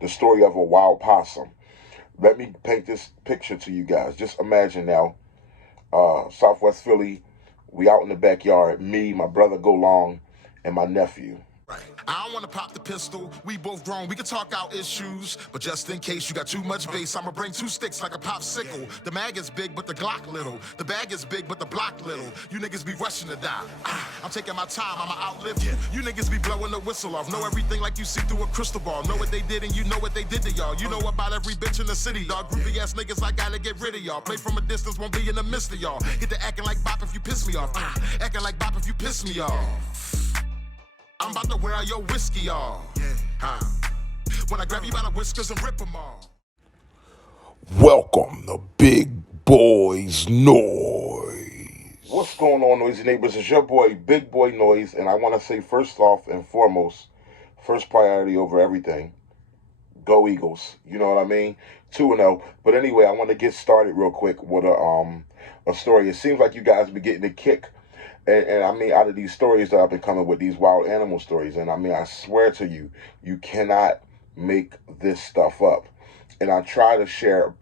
the story of a wild possum. Let me paint this picture to you guys. Just imagine now, Southwest Philly, we out in the backyard, me, my brother Go Long, and my nephew. Right. I don't wanna pop the pistol. We both grown. We can talk out issues, but just in case you got too much bass, I'ma bring two sticks like a popsicle. The mag is big, but the Glock little. The bag is big, but the block little. You niggas be rushing to die. I'm taking my time. I'ma outlive you. You niggas be blowing the whistle off. Know everything like you see through a crystal ball. Know what they did and you know what they did to y'all. You know about every bitch in the city, dog. Groupie ass niggas, I gotta get rid of y'all. Play from a distance, won't be in the midst of y'all. Get to acting like bop if you piss me off. Acting like bop if you piss me off. I'm about to wear out your whiskey off. When I grab you by the whiskers and rip them off. Welcome to Big Boy's Noise. What's going on, noisy neighbors? It's your boy, Big Boy Noise, and I want to say first off and foremost, first priority over everything, go Eagles. You know what I mean? 2-0. But anyway, I want to get started real quick with a story. It seems like you guys be getting a kick. And I mean, out of these stories that I've been coming with, these wild animal stories, and I mean, I swear to you, you cannot make this stuff up. And I try to share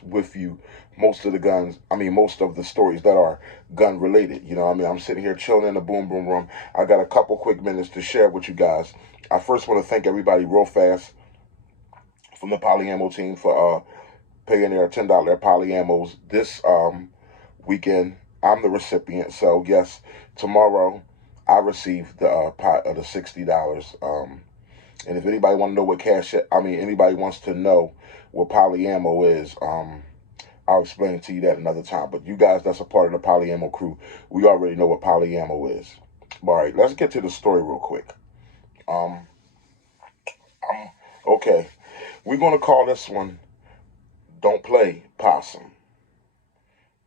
with you most of the stories that are gun related. You know what I mean? I'm sitting here chilling in the boom boom room. I got a couple quick minutes to share with you guys. I first want to thank everybody real fast from the Polyammo team for paying their $10 Polyammos this weekend. I'm the recipient, so yes, tomorrow I received the pot of the $60. And if anybody want to know what anybody wants to know what Polyammo is, I'll explain to you that another time. But you guys that's a part of the Polyammo crew, we already know what Polyammo is. All right, let's get to the story real quick. Okay, we're gonna call this one "Don't Play Possum."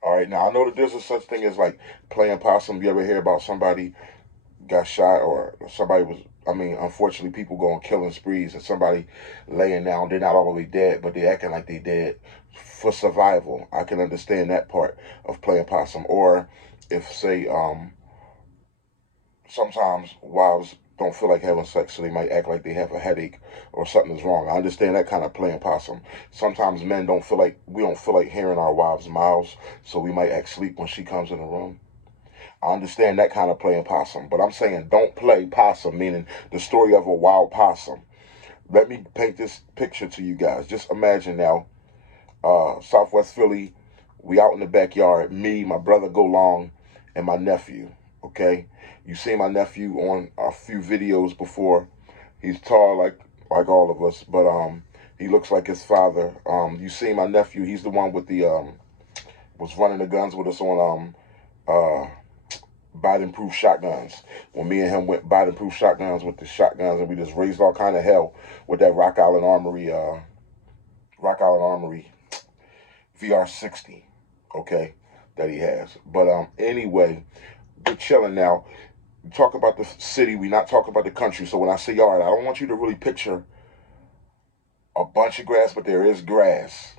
All right, now I know that there's a such thing as like playing possum. You ever hear about somebody got shot or somebody was, unfortunately people go on killing sprees and somebody laying down, they're not all the way dead, but they acting like they dead for survival. I can understand that part of playing possum. Or if, say, sometimes wives don't feel like having sex, so they might act like they have a headache or something is wrong. I understand that kind of playing possum. Sometimes we don't feel like hearing our wives' mouths, so we might act sleep when she comes in the room. I understand that kind of playing possum, but I'm saying don't play possum, meaning the story of a wild possum. Let me paint this picture to you guys. Just imagine now, Southwest Philly, we out in the backyard, me, my brother Go Long, and my nephew, okay? You've seen my nephew on a few videos before. He's tall like all of us, but he looks like his father. You see my nephew, he's the one with the was running the guns with us on Biden-proof shotguns. When me and him went Biden-proof shotguns with the shotguns, and we just raised all kind of hell with that Rock Island Armory VR60, okay, that he has. But anyway, we're chilling now. We talk about the city, we not talk about the country. So when I say yard, I don't want you to really picture a bunch of grass, but there is grass.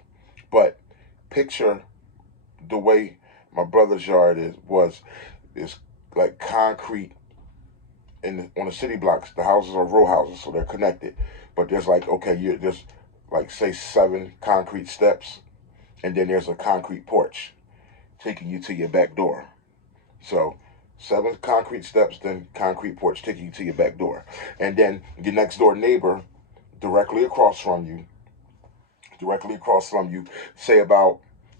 But picture the way my brother's yard is like concrete on the city blocks. The houses are row houses, so they're connected. But there's like, there's like, say, 7 concrete steps, and then there's a concrete porch taking you to your back door. So 7 concrete steps, then concrete porch taking you to your back door. And then your next door neighbor directly across from you, say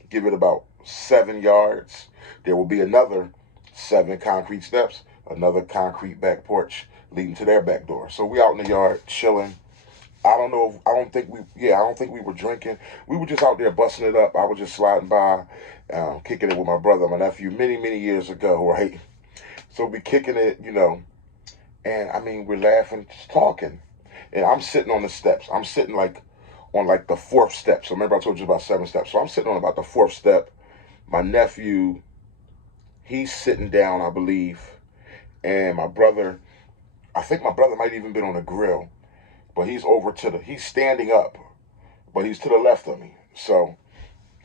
give it about 7 yards, there will be another 7 concrete steps, another concrete back porch leading to their back door. So we out in the yard chilling. I don't think we were drinking. We were just out there busting it up. I was just sliding by, kicking it with my brother, my nephew, many, many years ago, right? So we kicking it, and we're laughing, just talking. And I'm sitting on the steps. I'm sitting like on like the 4th step. So remember I told you about 7 steps. So I'm sitting on about the 4th step. My nephew, he's sitting down, I believe. And my brother, I think my brother might even been on the grill. But he's standing up, but he's to the left of me. So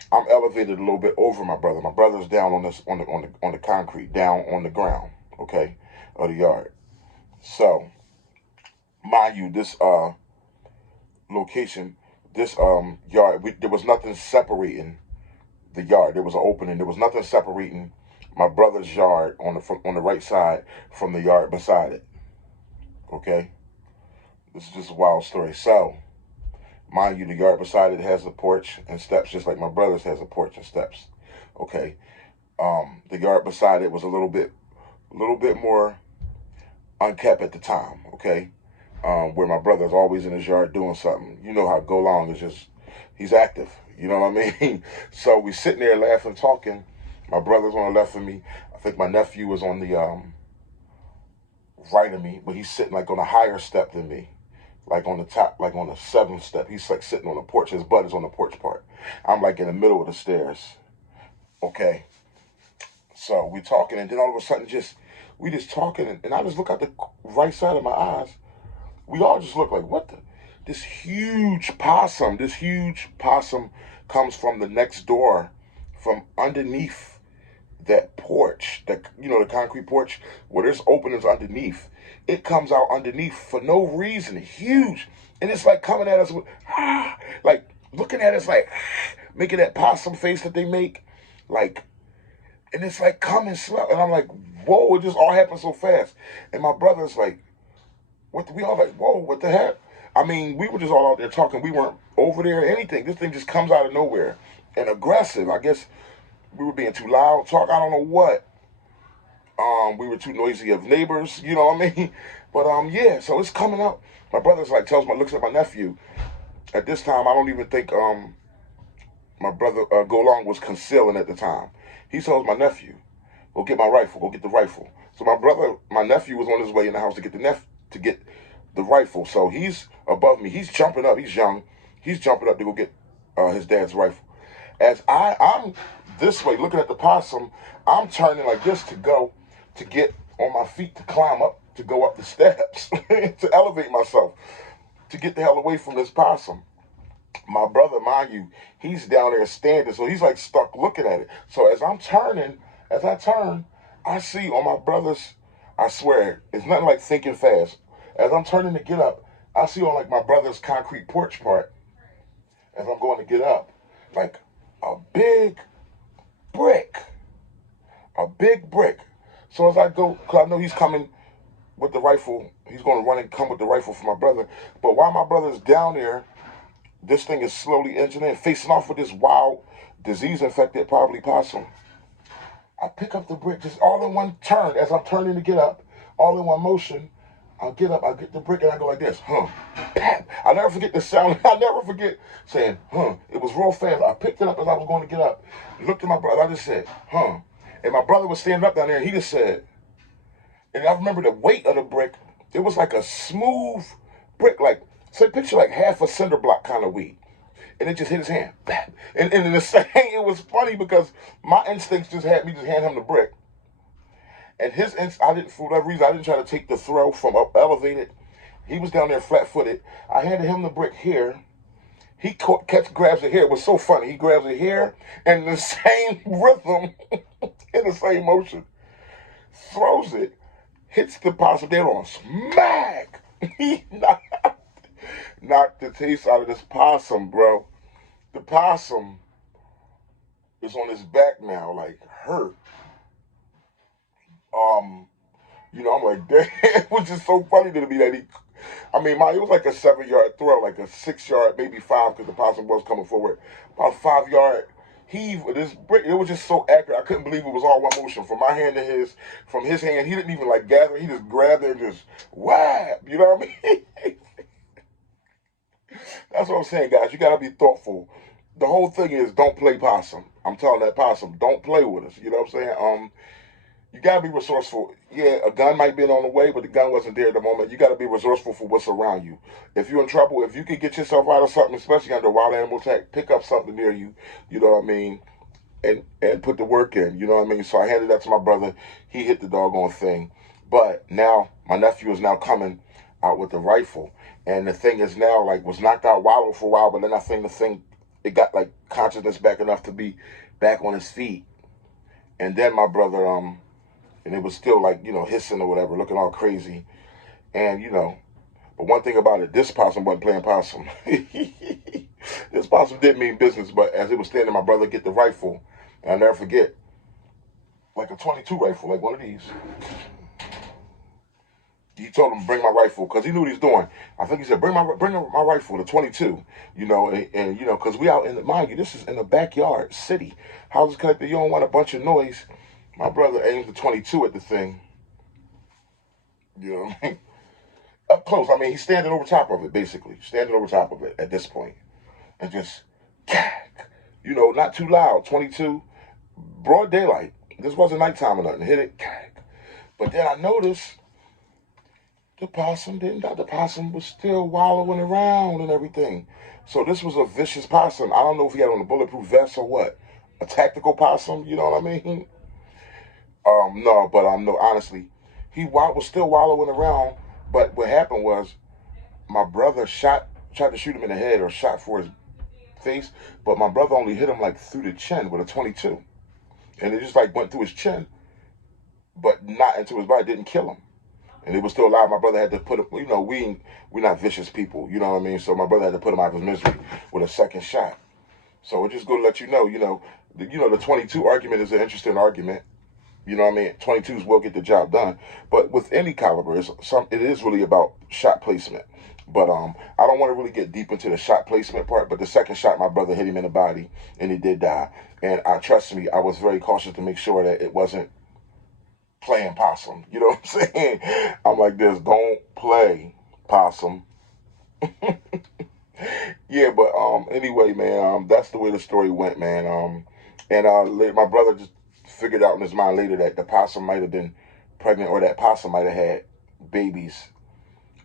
I'm elevated a little bit over my brother. My brother's down on the concrete, down on the ground, okay, of the yard. So, mind you, this location, this yard, there was nothing separating the yard. There was an opening. There was nothing separating my brother's yard on the right side from the yard beside it. Okay, this is just a wild story. So, mind you, the yard beside it has a porch and steps, just like my brother's has a porch and steps. Okay, the yard beside it was a little bit more unkept at the time. Okay, where my brother's always in his yard doing something. You know how Go Long is just, he's active. You know what I mean? So we sitting there laughing, talking. My brother's on the left of me. I think my nephew was on the right of me, but he's sitting like on a higher step than me. Like on the top, like on the seventh step. He's like sitting on the porch. His butt is on the porch part. I'm like in the middle of the stairs. Okay. So we talking, and then all of a sudden we just talking, and I just look out the right side of my eyes. We all just look like, what the? This huge possum comes from the next door, from underneath that porch, the concrete porch, where there's openings underneath. It comes out underneath for no reason, huge. And it's like coming at us with, like looking at us like, making that possum face that they make. Like, and it's like coming slow. And I'm like, whoa, it just all happened so fast. And my brother's like, we all like, whoa, what the heck? I mean, we were just all out there talking. We weren't over there or anything. This thing just comes out of nowhere and aggressive. I guess we were being too loud, I don't know what. We were too noisy of neighbors, you know what I mean? But yeah, so it's coming up. My brother's like looks at my nephew. At this time, I don't even think my brother Go Long was concealing at the time. He tells my nephew, go get the rifle. So my nephew was on his way in the house to get the rifle. So he's above me. He's jumping up. He's young. He's jumping up to go get his dad's rifle. As I'm this way looking at the possum, I'm turning like this to get on my feet to climb up, to go up the steps, to elevate myself, to get the hell away from this possum. My brother, mind you, he's down there standing, so he's like stuck looking at it. So as I turn, I see on my brother's, I swear, it's nothing like thinking fast. As I'm turning to get up, I see on like my brother's concrete porch part, as I'm going to get up, like a big brick. So as I go, because I know he's coming with the rifle, he's going to run and come with the rifle for my brother. But while my brother's down there, this thing is slowly inching in, facing off with this wild, disease-infected, probably possum. I pick up the brick, just all in one turn. As I'm turning to get up, all in one motion, I'll get up, I get the brick, and I go like this, Pap. I'll never forget the sound. I'll never forget saying, It was real fast. I picked it up as I was going to get up. Looked at my brother, I just said, And my brother was standing up down there, and he just said, and I remember the weight of the brick. It was like a smooth brick, like, say, picture like half a cinder block kind of weight. And it just hit his hand. Bam. And in the same, it was funny because my instincts just had me just hand him the brick. And for whatever reason, I didn't try to take the throw from up elevated. He was down there flat-footed. I handed him the brick here. He grabs it here. It was so funny. He grabs it here, and in the same rhythm, in the same motion, throws it, hits the possum dead on, smack. He knocked the taste out of this possum, bro. The possum is on his back now, like hurt. I'm like, damn, it was just so funny to me that it was like a 7-yard throw, like a 6-yard, maybe 5, because the possum was coming forward. About 5-yard heave with this brick. It was just so accurate. I couldn't believe it was all one motion from my hand to his, from his hand. He didn't even like gather. He just grabbed it and just whap. You know what I mean? That's what I'm saying, guys. You got to be thoughtful. The whole thing is don't play possum. I'm telling that possum, don't play with us. You know what I'm saying? You got to be resourceful. Yeah, a gun might be on the way, but the gun wasn't there at the moment. You got to be resourceful for what's around you. If you're in trouble, if you can get yourself out of something, especially under wild animal attack, pick up something near you, you know what I mean, and put the work in, you know what I mean? So I handed that to my brother. He hit the doggone thing. But now my nephew is now coming out with the rifle. And the thing is now, like, was knocked out wild for a while, but then I think it got, like, consciousness back enough to be back on his feet. And then my brother, and it was still like, hissing or whatever, looking all crazy. And, But one thing about it, this possum wasn't playing possum. This possum did mean business, but as it was standing, my brother get the rifle, and I'll never forget, like a 22 rifle, like one of these. He told him bring my rifle because he knew what he was doing. I think he said bring my rifle, the 22. You know, and you know, because we out in the, mind you, this is in the backyard city. Houses connected. You don't want a bunch of noise. My brother aimed the 22 at the thing. You know, what I mean? Up close. I mean, he's standing over top of it, basically standing over top of it at this point, and just, you know, not too loud. 22, broad daylight. This wasn't nighttime or nothing. Hit it, but then I noticed. The possum didn't die. The possum was still wallowing around and everything. So this was a vicious possum. I don't know if he had on a bulletproof vest or what. A tactical possum, you know what I mean? No, but no, honestly, he was still wallowing around. But what happened was my brother tried to shoot him in the head or shot for his face, but my brother only hit him like through the chin with a 22. And it just like went through his chin, but not into his body, didn't kill him. And it was still alive. My brother had to put him, you know, we're not vicious people, you know what I mean? So my brother had to put him out of his misery with a second shot. So it's just going to let you know, the 22 argument is an interesting argument. You know what I mean? 22s will get the job done. But with any caliber, it is really about shot placement. But I don't want to really get deep into the shot placement part. But the second shot, my brother hit him in the body, and he did die. And trust me, I was very cautious to make sure that it wasn't playing possum. You know what I'm saying? I'm like this, don't play possum. Yeah, but anyway, man, that's the way the story went, man. And my brother just figured out in his mind later that the possum might have been pregnant, or that possum might have had babies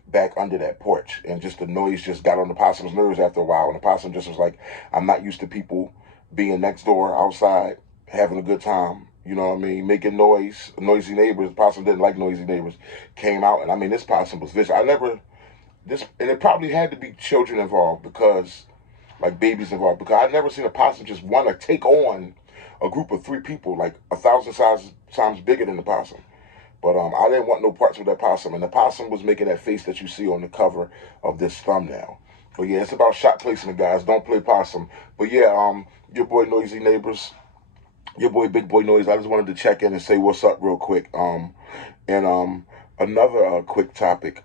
back under that porch, and just the noise just got on the possum's nerves after a while, and the possum just was like, I'm not used to people being next door outside having a good time. You know what I mean? Making noise, noisy neighbors. The possum didn't like noisy neighbors. Came out, and I mean, this possum was vicious. And it probably had to be children involved, because, like babies involved, because I've never seen a possum just want to take on a group of 3 people, like 1,000 times bigger than the possum. But I didn't want no parts with that possum, and the possum was making that face that you see on the cover of this thumbnail. But yeah, it's about shot placement, guys. Don't play possum. But yeah, your boy Noisy Neighbors. Your boy Big Boy Noise. I just wanted to check in and say what's up real quick. Another quick topic.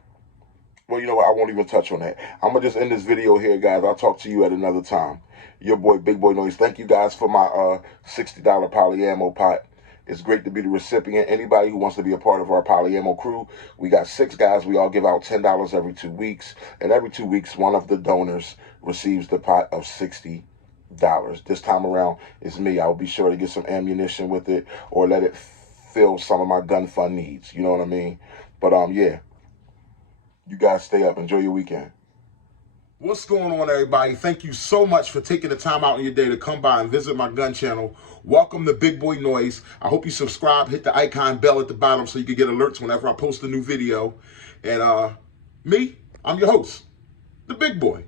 Well, you know what? I won't even touch on that. I'm going to just end this video here, guys. I'll talk to you at another time. Your boy Big Boy Noise. Thank you guys for my $60 polyammo pot. It's great to be the recipient. Anybody who wants to be a part of our polyammo crew, we got 6 guys. We all give out $10 every 2 weeks. And every 2 weeks, one of the donors receives the pot of $60. This time around, it's me. I'll be sure to get some ammunition with it, or let it fill some of my gun fund needs. You know what I mean? But yeah, you guys stay up. Enjoy your weekend. What's going on, everybody? Thank you so much for taking the time out in your day to come by and visit my gun channel. Welcome to Big Boy Noise. I hope you subscribe, hit the icon bell at the bottom so you can get alerts whenever I post a new video. And me, I'm your host, the Big Boy.